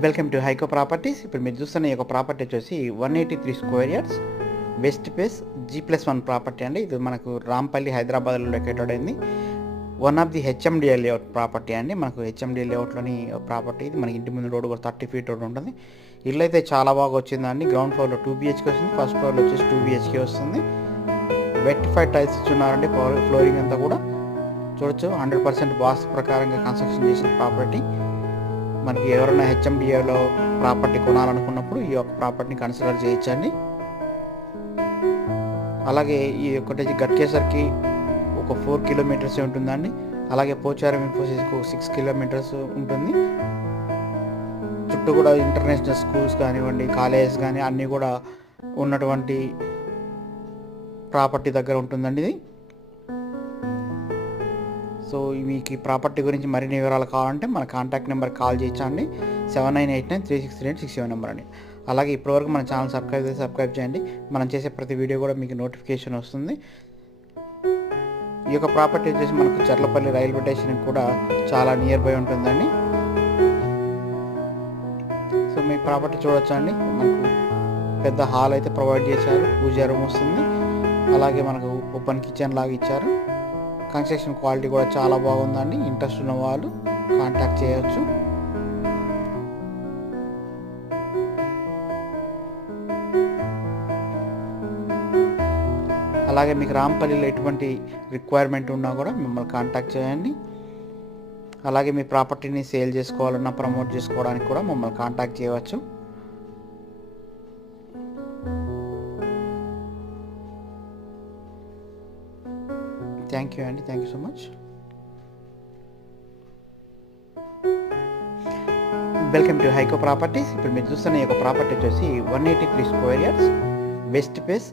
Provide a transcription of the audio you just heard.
Welcome to హైకో properties. ఇప్పుడు మీరు చూస్తున్న ఈ యొక్క ప్రాపర్టీ వచ్చేసి one eighty three square yards west face G plus one property అండి. ఇది మనకు రాంపల్లి హైదరాబాద్లో లొకేటెడ్ అయింది. One of the HMDA layout property అండి. మనకు హెచ్ఎండిఏ లేఅవుట్లోని ప్రాపర్టీ ఇది. మనకి ఇంటి ముందు రోడ్ కూడా థర్టీ ఫీట్ రోడ్ ఉంటుంది. ఇల్లు అయితే చాలా బాగా వచ్చిందండి. గ్రౌండ్ ఫ్లోర్లో టూ బిహెచ్కే వస్తుంది. ఫస్ట్ ఫ్లోర్లో వచ్చేసి టూ బిహెచ్కే వస్తుంది. వెట్టిఫైడ్ టైల్స్ ఇచ్చున్నారండి. ఫ్లోరింగ్ అంతా కూడా. చూడొచ్చు. హండ్రెడ్ పర్సెంట్ వాస్తు ప్రకారంగా కన్స్ట్రక్షన్ చేసిన ప్రాపర్టీ. మనకి ఎవరైనా హెచ్ఎండిఏలో ప్రాపర్టీ కొనాలనుకున్నప్పుడు ఈ యొక్క ప్రాపర్టీని కన్సిడర్ చేయొచ్చండి. అలాగే ఈ ఒకటి గట్కేసర్కి ఒక ఫోర్ కిలోమీటర్స్ ఉంటుందండి. అలాగే పోచారం ఇన్ఫోసిస్కి ఒక సిక్స్ కిలోమీటర్స్ ఉంటుంది. చుట్టూ కూడా ఇంటర్నేషనల్ స్కూల్స్ కానివ్వండి కాలేజెస్ కానీ అన్నీ కూడా ఉన్నటువంటి ప్రాపర్టీ దగ్గర ఉంటుందండి ఇది. సో మీకు ఈ ప్రాపర్టీ గురించి మరిన్ని వివరాలు కావాలంటే మన కాంటాక్ట్ నెంబర్ కాల్ చేయించండి. Seven nine eight nine three six three eight six seven number అండి అలాగే ఇప్పటివరకు మన ఛానల్ సబ్స్క్రైబ్ చేసి సబ్స్క్రైబ్ చేయండి. మనం చేసే ప్రతి వీడియో కూడా మీకు నోటిఫికేషన్ వస్తుంది. ఈ యొక్క ప్రాపర్టీ వచ్చేసి మనకు చర్లపల్లి రైల్వే స్టేషన్ కూడా చాలా నియర్ బై ఉంటుందండి. సో మీ ప్రాపర్టీ చూడొచ్చు అండి? మనకు పెద్ద హాల్ అయితే ప్రొవైడ్ చేశారు. పూజా రూమ్ వస్తుంది. అలాగే మనకు ఓపెన్ కిచెన్ లాగా ఇచ్చారు. కన్స్ట్రక్షన్ క్వాలిటీ కూడా చాలా బాగుందండి. ఇంట్రెస్ట్ ఉన్న వాళ్ళు కాంటాక్ట్ చేయవచ్చు అలాగే మీకు రాంపల్లిలో ఎటువంటి రిక్వైర్మెంట్ ఉన్నా కూడా మిమ్మల్ని కాంటాక్ట్ చేయండి. అలాగే మీ ప్రాపర్టీని సేల్ చేసుకోవాలన్నా ప్రమోట్ చేసుకోవడానికి కూడా మమ్మల్ని కాంటాక్ట్ చేయవచ్చు. థ్యాంక్ యూ అండి. Thank you so much. Welcome to Hyco properties ఇప్పుడు మీరు చూస్తున్న ఈ యొక్క ప్రాపర్టీ వచ్చేసి one eighty three square yards west face